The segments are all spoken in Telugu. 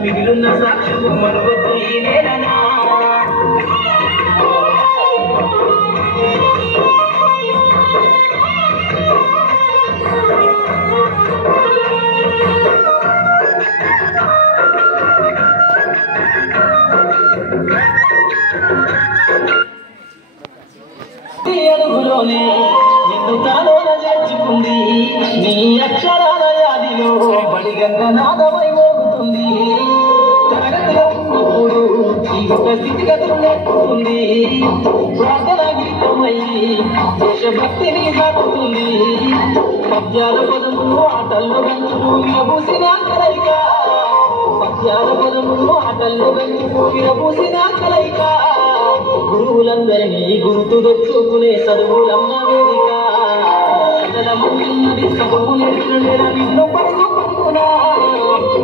మిగిలిన సాక్ష్యము మరొకటి నేలనా అడుగులోనే నిన్ను తాలోన చేర్చుకుంది నీ అక్షరాల యాదిలో బడిగంట నాదమై మోగుతుంది తరగతిలో స్థితిగతులు నేర్పుతుంది ప్రార్థన గీతమై దేశభక్తిని సాగుతుంది పద్యాల పదములు ఆటల్లో గంతులు విరబూసిన కలయిక పద్యాల పదములు ఆటల్లో గంతులు విరబూసిన కలయిక గురువులందరినీ గుర్తు తెచ్చుకునే చదువులమ్మ వేదిక చదువు నిన్ను పడుకున్నా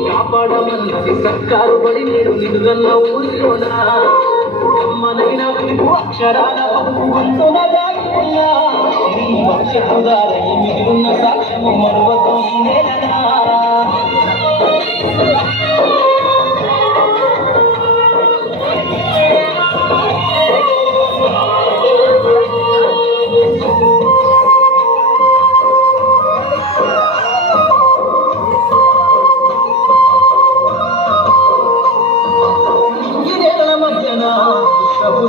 కాపాడమన్నది సర్కారు బడి నేడు నిలుగన్న ఊరిలోనా అమ్మనైన పిలుపు అక్షరాల పదుపు గొంతున దాగిపోయా నీ భవిష్యత్తు దారి మిగిలిన సాక్ష్యము మరువతో నేలనా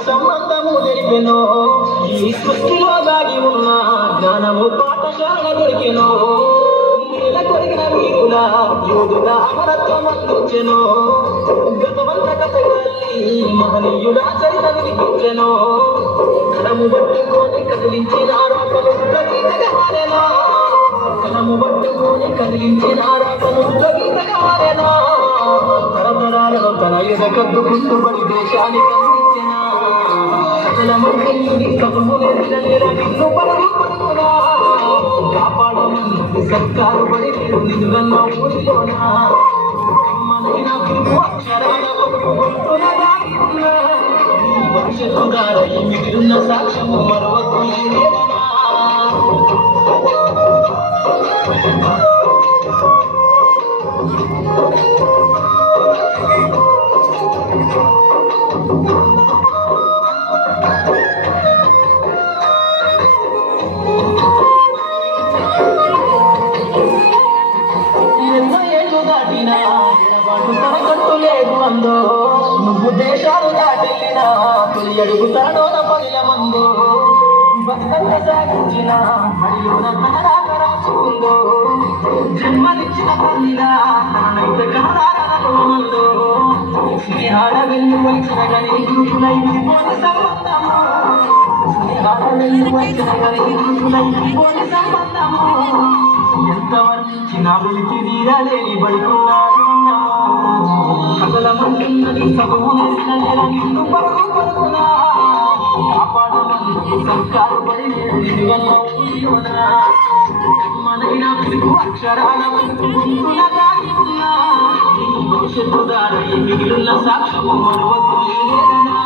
సంబంధము తెలిపెనో ఈ సృష్టిలో దాగి ఉన్న జ్ఞానము పాఠశాల దొరికెనో నేల కొరిగిన వీరుల యోధుల అమరత్వం అందించెనో గతవంత కథಗಳಲ್ಲಿ మహనీయుల చరిత వినిపించెనో కలము పట్టుకొని కదిలించిన ఆరోపణలు గీతగా మారెనో కలము పట్టుకొని కదిలించిన ఆరోపణలు గీతగా మారెనో తరతరాలలో తన ఎద కద్దుకుంటూ బడి దేశానికి కాపాడమన్నది సర్కారు బడి నేడు నిలుగన్న ఊరిలోనా అమ్మనైన పిలుపు అక్షరాల గొంతున దాగి ఉన్నా నీ భవిష్యత్తు దారి మిగిలిన సాక్ష్యము మరొకటి నేలనా నువ్వు దేశాలు దాటెళ్ళినా తొలి అడుగుతాడో పగిల మందో బతుకంత సాగించిన మడిలోన కనరాక రాసుకుందో జన్మనిచ్చిన తల్లిలా తనైతే కనరారో మందో స్నేహాల వెన్ను వచ్చిన గని గురుకులై పోని సంబంధము స్నేహాల వెన్ను వచ్చిన గని గురుకులై పోని సంబంధము ఎంత వర్ణించిన వెలికి తీరలేని బడుకున్నాడు కదలమన్నది చదువు నిన్ను పడుకున్నా కాపాడమన్నది సర్కారు బడి నేడు నిలుగన్న ఊరిలోనా అమ్మనైన పిలుపు అక్షరాల గొంతున దాగి ఉన్నా నీ భవిష్యత్తు దారి మిగిలిన సాక్ష్యము మరొకటి నేలనా